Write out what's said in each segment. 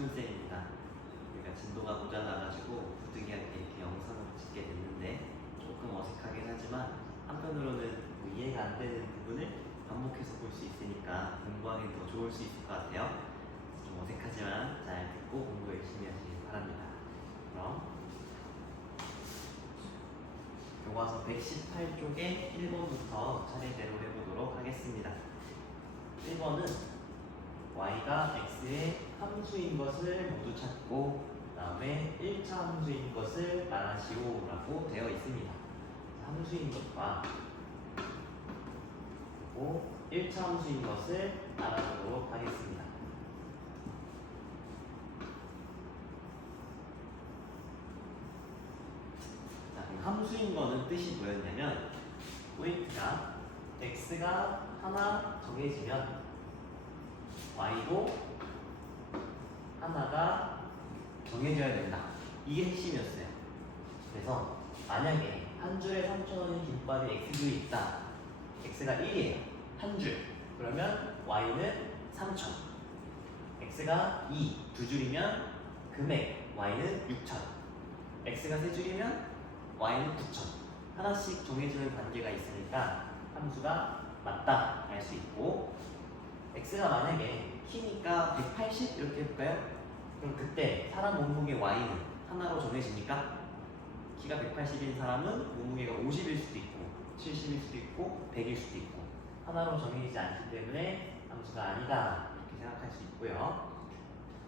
강준쌤입니다. 제가 진도가 모자라가지고 부득이하게 이렇게 영상을 찍게 됐는데 조금 어색하긴 하지만 한편으로는 뭐 이해가 안 되는 부분을 반복해서 볼 수 있으니까 공부하기 더 좋을 수 있을 것 같아요. 좀 어색하지만 잘 듣고 공부 열심히 하시길 바랍니다. 그럼 교과서 118쪽의 1번부터 차례대로 해보도록 하겠습니다. 1번은 y가 x의 함수인 것을 모두 찾고 그 다음에 1차 함수인 것을 말하시오 라고 되어 있습니다. 함수인 것과 그리고 1차 함수인 것을 알아보도록 하겠습니다. 자, 그럼 함수인 거는 뜻이 뭐였냐면 포인트가 x가 하나 정해지면 y도 하나가 정해져야 된다. 이게 핵심이었어요. 그래서 만약에 한 줄에 3,000원인 김밥이 x줄이 있다. x가 1이에요. 한 줄. 그러면 y는 3,000. x가 2, 두 줄이면 금액 y는 6,000. x가 세 줄이면 y는 9,000. 하나씩 정해지는 관계가 있으니까 함수가 맞다 할 수 있고, x가 만약에 키니까 180 이렇게 해볼까요? 그럼 그때 사람 몸무게 y는 하나로 정해집니까? 키가 180인 사람은 몸무게가 50일 수도 있고 70일 수도 있고 100일 수도 있고 하나로 정해지지 않기 때문에 함수가 아니다 이렇게 생각할 수 있고요.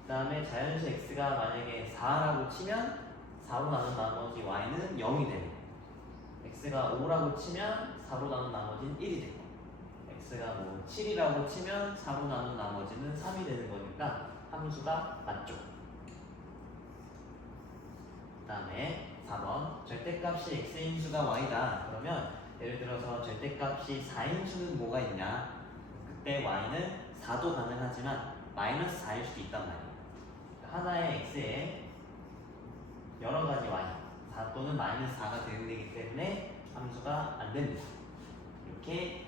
그 다음에 자연수 x가 만약에 4라고 치면 4로 나눈 나머지 y는 0이 되고, x가 5라고 치면 4로 나눈 나머지는 1이 되고, x가 뭐 7이라고 치면 4로 나눈 나머지는 3이 되는 거니까 함수가 맞죠. 그 다음에 4번 절대값이 x인 수가 y다. 그러면 예를 들어서 절대값이 4인 수는 뭐가 있냐, 그때 y는 4도 가능하지만 마이너스 4일 수도 있단 말이에요. 하나의 x에 여러 가지 y 4 또는 마이너스 4가 대응되기 때문에 함수가 안 됩니다. 이렇게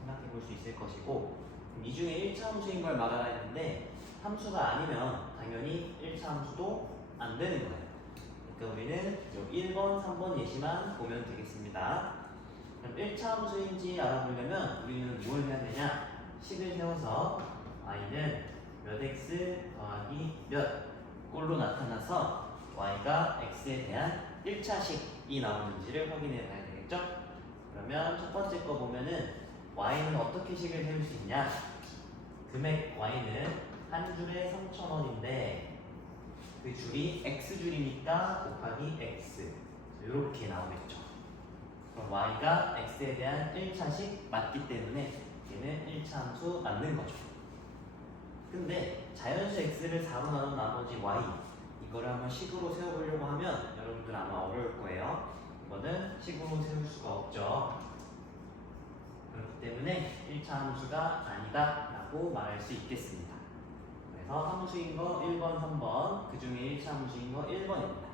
생각해 볼 수 있을 것이고, 이 중에 1차 함수인 걸 말하라 했는데 함수가 아니면 당연히 1차 함수도 안 되는 거예요. 그러니까 우리는 1번, 3번 예시만 보면 되겠습니다. 그럼 1차 함수인지 알아보려면 우리는 뭘 해야 되냐? 식을 세워서 y는 몇 x 더하기 몇 꼴로 나타나서 y가 x에 대한 1차식이 나오는지를 확인해 봐야 되겠죠? 그러면 첫 번째 거 보면은 y는 어떻게 식을 세울 수 있냐? 금액 y는 한 줄에 3,000원인데 그 줄이 x줄이니까 곱하기 x 이렇게 나오겠죠. 그럼 y가 x에 대한 1차식 맞기 때문에 얘는 1차 함수 맞는 거죠. 근데 자연수 x를 4로 나눈 나머지 y 이거를 한번 식으로 세워보려고 하면 여러분들 아마 어려울 거예요. 이거는 식으로 세울 수가 없죠. 그렇기 때문에 1차 함수가 아니다 라고 말할 수 있겠습니다. 그래서 함수인 거 1번, 3번, 그 중에 1차 함수인 거 1번입니다.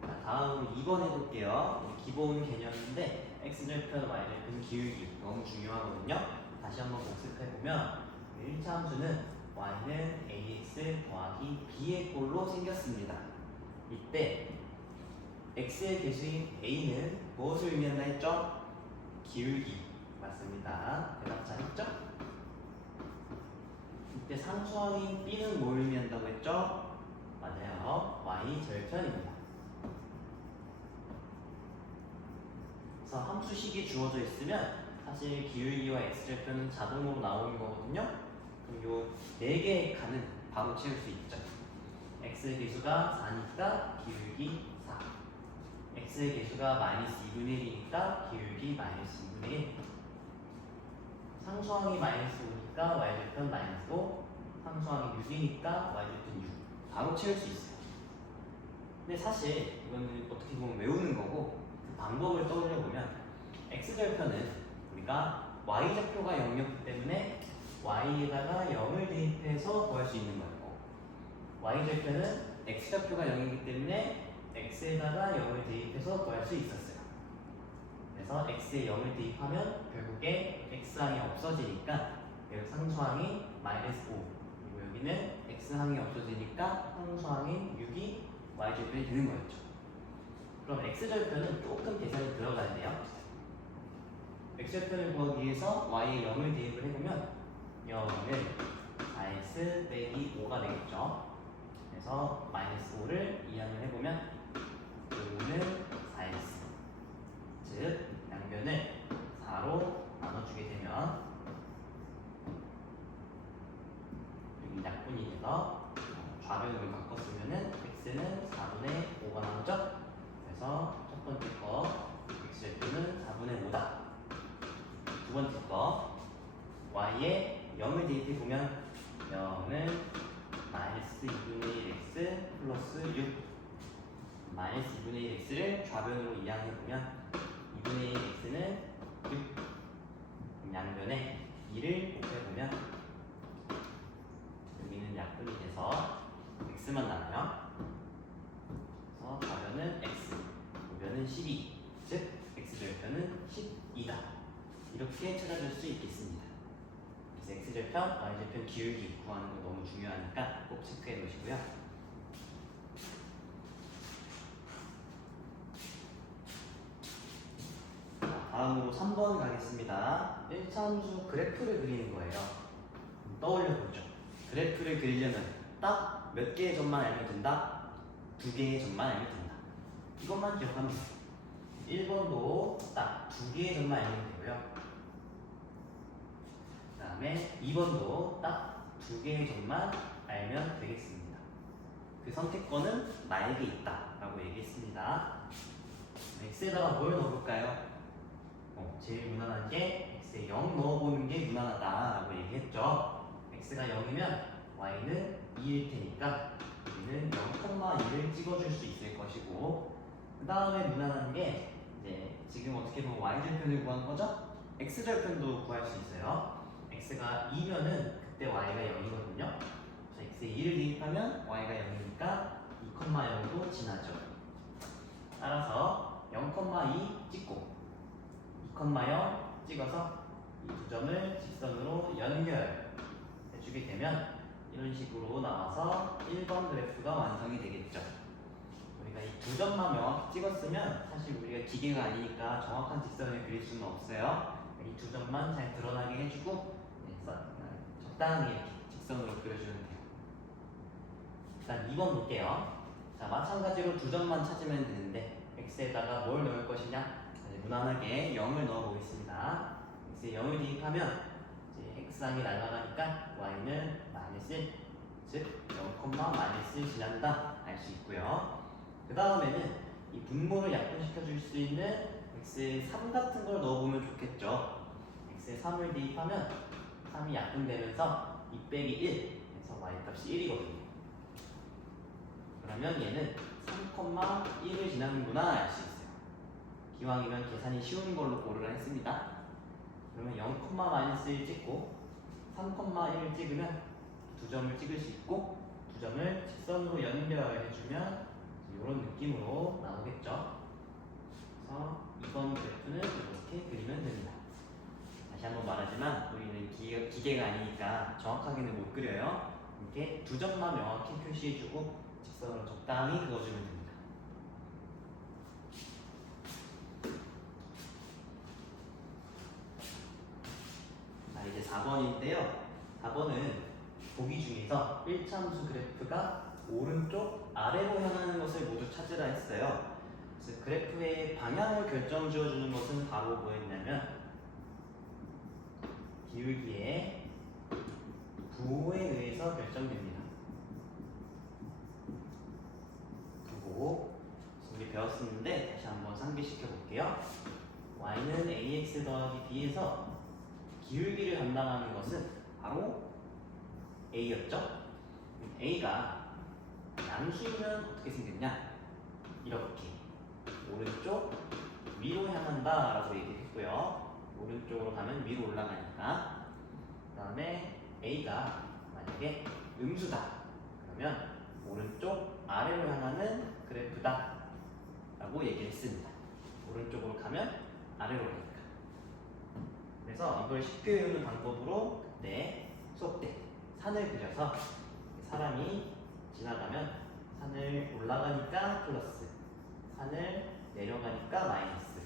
자, 다음으로 2번 해볼게요. 기본 개념인데 x절편, y절편 기울기 너무 중요하거든요. 다시 한번 복습해보면 1차 함수는 y는 ax 더하기 b의 꼴로 생겼습니다. 이때 x의 개수인 a는 무엇을 의미한다 했죠? 기울기. 맞습니다. 대답 잘했죠? 이때 상수항인 b는 뭘 의미한다고 했죠? 맞아요. y절편입니다. 그래서 함수식이 주어져 있으면 사실 기울기와 x절편은 자동으로 나오는 거거든요. 그럼 요 4개의 칸은 바로 채울 수 있죠. x의 개수가 4니까 기울기 4, x의 개수가 마이너스 2분의 1이니까 기울기 마이너스 2분의 1, 상수항이 마이너스 5니까 y절편 마이너스 5, 상수항이 6이니까 y절편 6 바로 채울 수 있어요. 근데 사실 이거는 어떻게 보면 외우는 거고, 그 방법을 떠올려 보면 x절편은 우리가 y좌표가 0이었기 때문에 y에다가 0을 대입해서 구할 수 있는 거예요. y절편은 x좌표가 0이기 때문에 x에다가 0을 대입해서 구할 수 있었어요. 그래서 그래서 x에 0을 대입하면 결국에 x항이 없어지니까 여기 상수항이 마이너스 5 그리고 여기는 x항이 없어지니까 상수항인 6이 y절편이 되는 거였죠. 그럼 x절편은 조금 계산이 들어가야 돼요. x절편을 구하기 위해서 y에 0을 대입을 해보면 0은 4x 빼기 5가 되겠죠. 그래서 마이너스 5를 이항을 해보면 5는 4x 즉 양변을 4로 나눠주게 되면 여기 약분이 돼서 좌변으로 바꿨으면은 x는 4분의 5가 나오죠. 그래서 첫 번째 거 x절편은 4분의 5다. 두 번째 거 y에 0을 대입해 보면 0은 마이너스 2분의 1 x 플러스 6 마이너스 2분의 1 x를 좌변으로 이항해 보면 2분의 1 x는 6 양변에 2를 곱해보면 여기는 약분이 돼서 x만 남아요. 그래서 좌변은 x, 우변은 12, 즉 x절편은 12다. 이렇게 찾아줄 수 있겠습니다. 그래서 x절편, y절편 기울기 구하는 거 너무 중요하니까 꼭 체크해 놓으시고요. 다음으로 3번 가겠습니다. 1차 함수 그래프를 그리는 거예요. 떠올려보죠. 그래프를 그리려면 딱 몇 개의 점만 알면 된다? 2개의 점만 알면 된다. 이것만 기억하면 돼요. 1번도 딱 2개의 점만 알면 되고요. 그 다음에 2번도 딱 2개의 점만 알면 되겠습니다. 그 선택권은 나에게 있다 라고 얘기했습니다. x에다가 뭘 넣어볼까요? 제일 무난한 게 x에 0 넣어보는 게 무난하다라고 얘기했죠. x가 0이면 y는 2일 테니까 우리는 0,2를 찍어줄 수 있을 것이고 그 다음에 무난한 게 이제 지금 어떻게 보면 y절편을 구한 거죠? x절편도 구할 수 있어요. x가 2면은 그때 y가 0이거든요. 그래서 x에 2를 대입하면 y가 0이니까 2,0도 지나죠. 따라서 0,2 찍고 2,0 찍어서 이 두 점을 직선으로 연결해주게 되면 이런 식으로 나와서 1번 그래프가 완성이 되겠죠. 우리가 이 두 점만 명확히 찍었으면 사실 우리가 기계가 아니니까 정확한 직선을 그릴 수는 없어요. 이 두 점만 잘 드러나게 해주고 적당히 이렇게 직선으로 그려주면 돼요. 일단 2번 볼게요. 자, 마찬가지로 두 점만 찾으면 되는데 x에다가 뭘 넣을 것이냐? 무난하게 0을 넣어 보겠습니다. x에 0을 대입하면 이제 x항이 날아가니까 y는 마이너스 1, 즉 0, 마이너스 지난다 알 수 있고요. 그 다음에는 이 분모를 약분시켜 줄 수 있는 x에 3 같은 걸 넣어보면 좋겠죠. x에 3을 대입하면 3이 약분되면서 2 빼기 1 해서 y 값이 1이거든요. 그러면 얘는 3,1을 지나는구나 알 수 있어요. 기왕이면 계산이 쉬운 걸로 고르라 했습니다. 그러면 0,-1 찍고 3,1을 찍으면 두 점을 찍을 수 있고 두 점을 직선으로 연결해주면 이런 느낌으로 나오겠죠. 그래서 이번 그래프는 이렇게 그리면 됩니다. 다시 한번 말하지만 우리는 기계가 아니니까 정확하게는 못 그려요. 이렇게 두 점만 명확히 표시해주고 직선으로 적당히 그어주면 됩니다. 이제 4번인데요. 4번은 보기 중에서 1차 함수 그래프가 오른쪽 아래로 향하는 것을 모두 찾으라 했어요. 그래서 그래프의 방향을 결정 지어주는 것은 바로 뭐였냐면 기울기의 부호에 의해서 결정됩니다. 부호 우리 배웠었는데 다시 한번 상기시켜 볼게요. y는 ax 더하기 b에서 기울기를 담당하는 것은 바로 a였죠. a가 양수이면 어떻게 생겼냐? 이렇게 오른쪽 위로 향한다 라고 얘기했고요. 오른쪽으로 가면 위로 올라가니까. 그 다음에 a가 만약에 음수다 그러면 오른쪽 아래로 향하는 그래프다 라고 얘기를 했습니다. 오른쪽으로 가면 아래로 가니까. 그래서 이걸 쉽게 외우는 방법으로 그때 수업 때 산을 그려서 사람이 지나가면 산을 올라가니까 플러스, 산을 내려가니까 마이너스,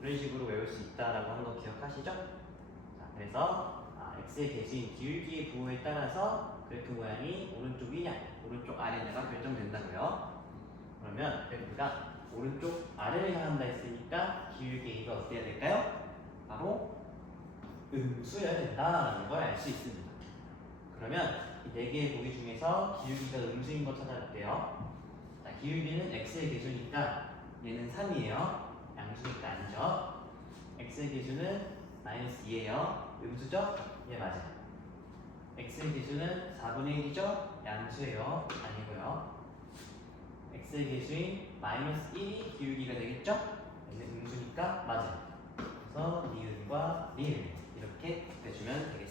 이런 식으로 외울 수 있다라고 한 거 기억하시죠? 자, 그래서 x의 개수인 기울기의 부호에 따라서 그래프 모양이 오른쪽 위냐, 오른쪽 아래냐가 결정된다고요. 그러면 그래프가 오른쪽 아래를 향한다 했으니까 기울기 a가 어때야 될까요? 바로 음수여야 된다라는 걸 알 수 있습니다. 그러면 이 네 개의 보기 중에서 기울기가 음수인 거 찾아볼게요. 자, 기울기는 x의 개수니까 얘는 3이에요. 양수니까 아니죠. x의 개수는 마이너스 2예요. 음수죠? 예, 맞아요. x의 개수는 4분의 1이죠? 양수예요. 아니고요. x의 개수인 마이너스 1이 기울기가 되겠죠? 얘는 음수니까 맞아요. 그래서 니은과 리을 이렇게 곱해주면 되겠습니다.